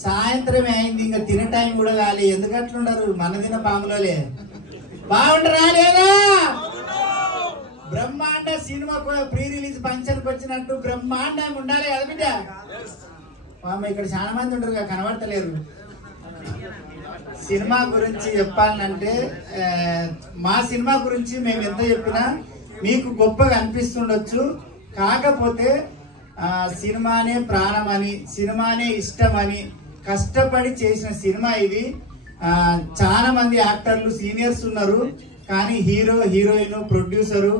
సాయంత్రం అయింది, ఇంకా తినే టైం కూడా కాలే. ఎందుకు అట్లుండరు? మన తిన పాములోలే బాగుంటారా లేదా? బ్రహ్మాండ సినిమా ప్రీ రిలీజ్ ఫంక్షన్కి వచ్చినట్టు బ్రహ్మాండంగా ఉండాలి కదా బిడ్డ. ఇక్కడ చాలా మంది ఉంటారు కదా, కనబడతలేరు. సినిమా గురించి చెప్పాలంటే మా సినిమా గురించి మేము ఎంత చెప్పినా మీకు గొప్పగా అనిపిస్తుండొచ్చు. కాకపోతే సినిమానే ప్రాణం అని, సినిమానే ఇష్టం అని కష్టపడి చేసిన సినిమా ఇది. చాలా మంది యాక్టర్లు సీనియర్స్ ఉన్నారు, కానీ హీరో హీరోయిన్ ప్రొడ్యూసరు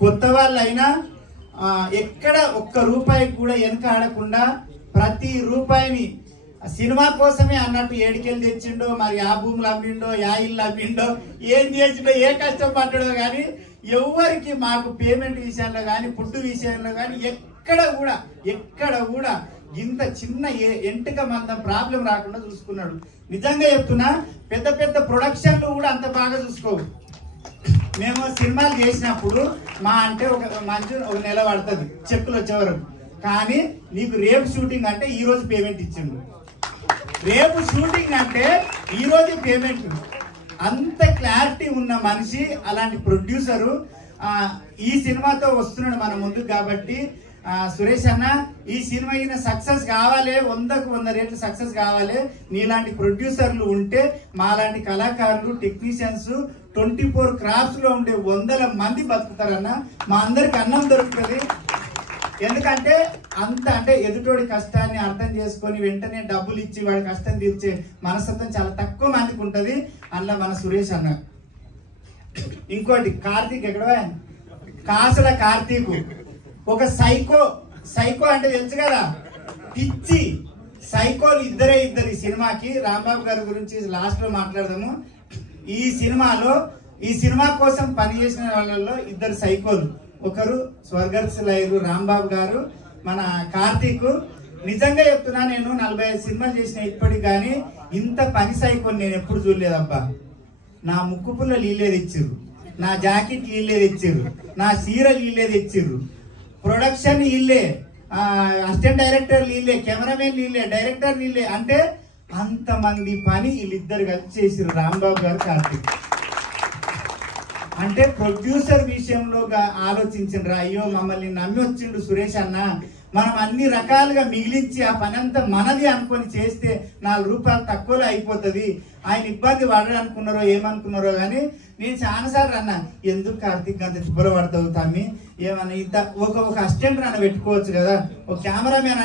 కొత్త వాళ్ళైనా ఎక్కడ ఒక్క రూపాయి కూడా వెనక ఆడకుండా ప్రతి రూపాయిని సినిమా కోసమే అన్నట్టు ఏడికెళ్ళి తెచ్చిండో, మరి ఆ భూములు అమ్మిండో, యా ఇల్లు అమ్మిండో, ఏం చేసిండో, ఏ కష్టం పడ్డాడో కానీ ఎవరికి మాకు పేమెంట్ విషయంలో కానీ ఫుడ్ విషయంలో కానీ ఎక్కడ కూడా ఇంత చిన్న ఎంటుక మందం ప్రాబ్లం రాకుండా చూసుకున్నాడు. నిజంగా చెప్తున్నా, పెద్ద పెద్ద ప్రొడక్షన్లు కూడా అంత బాగా చూసుకోవు. మేము సినిమాలు చేసినప్పుడు మా అంటే ఒక నెల పడుతుంది చెక్కులు వచ్చే వరకు. కానీ నీకు రేపు షూటింగ్ అంటే ఈ రోజు పేమెంట్ ఇచ్చిండు, రేపు షూటింగ్ అంటే ఈ రోజు పేమెంట్. అంత క్లారిటీ ఉన్న మనిషి, అలాంటి ప్రొడ్యూసరు ఈ సినిమాతో వస్తున్నాడు మన ముందుకు. కాబట్టి సురేష్ అన్న, ఈ సినిమా అయిన సక్సెస్ కావాలి, 100కు 100 రేట్లు సక్సెస్ కావాలి. నీలాంటి ప్రొడ్యూసర్లు ఉంటే మాలాంటి కళాకారులు, టెక్నీషియన్స్ 24 క్రాఫ్ట్స్ లో ఉండే 100 మంది బతుకుతారన్న. మా అందరికి అన్నం దొరుకుతుంది. ఎందుకంటే అంటే ఎదుటోడి కష్టాన్ని అర్థం చేసుకొని వెంటనే డబ్బులు ఇచ్చి వాడి కష్టం తీర్చే మనస్తత్వం చాలా తక్కువ మందికి ఉంటది. అందులో మన సురేష్ అన్న. ఇంకోటి కార్తీక్, ఎక్కడ కాసల కార్తీక్ ఒక సైకో అంటే తెలుసు కదా, పిచ్చి సైకోలు ఇద్దరు ఈ సినిమాకి. రాంబాబు గారి గురించి లాస్ట్ లో మాట్లాడదాము. ఈ సినిమా కోసం పనిచేసిన వాళ్ళలో 2 సైకోలు. ఒకరు స్వర్గస్థులైరు రాంబాబు గారు, మన కార్తీక్. నిజంగా చెప్తున్నా, నేను 45 సినిమాలు చేసిన ఇప్పటికి కానీ ఇంత పని సైకోని నేను ఎప్పుడు చూడలేదబ్బా. నా ముక్కు పుల్ల నీళ్ళే తెచ్చిర్రు, నా జాకెట్ నీళ్ళే తెచ్చిర్రు, నా చీర నీళ్ళే తెచ్చిర్రు, ప్రొడక్షన్ వీళ్ళే, అసిస్టెంట్ డైరెక్టర్ వీళ్ళే, కెమెరామెన్ వీళ్ళే, డైరెక్టర్ వీళ్ళే. అంటే అంతమంది పని వీళ్ళిద్దరు కలిసి చేసిర్రు, రాంబాబు గారు, కార్తీక్. అంటే ప్రొడ్యూసర్ విషయంలో ఆలోచించిండ్రా, అయ్యో మమ్మల్ని నమ్మి వచ్చిండు సురేష్ అన్న, మనం అన్ని రకాలుగా మిగిలించి ఆ పని అంతా మనది అనుకొని చేస్తే 4 రూపాయలు తక్కువలో అయిపోతుంది. ఆయన ఇబ్బంది పడనుకున్నారో ఏమనుకున్నారో కానీ నేను చాలాసార్లు అన్నా, ఎందుకు కార్తీక్ అంత తిప్పలు పడతావు తమ్మి, ఏమన్నా ఇంత ఒక అసిస్టెంట్ అన్న పెట్టుకోవచ్చు కదా, ఒక కెమెరామెన్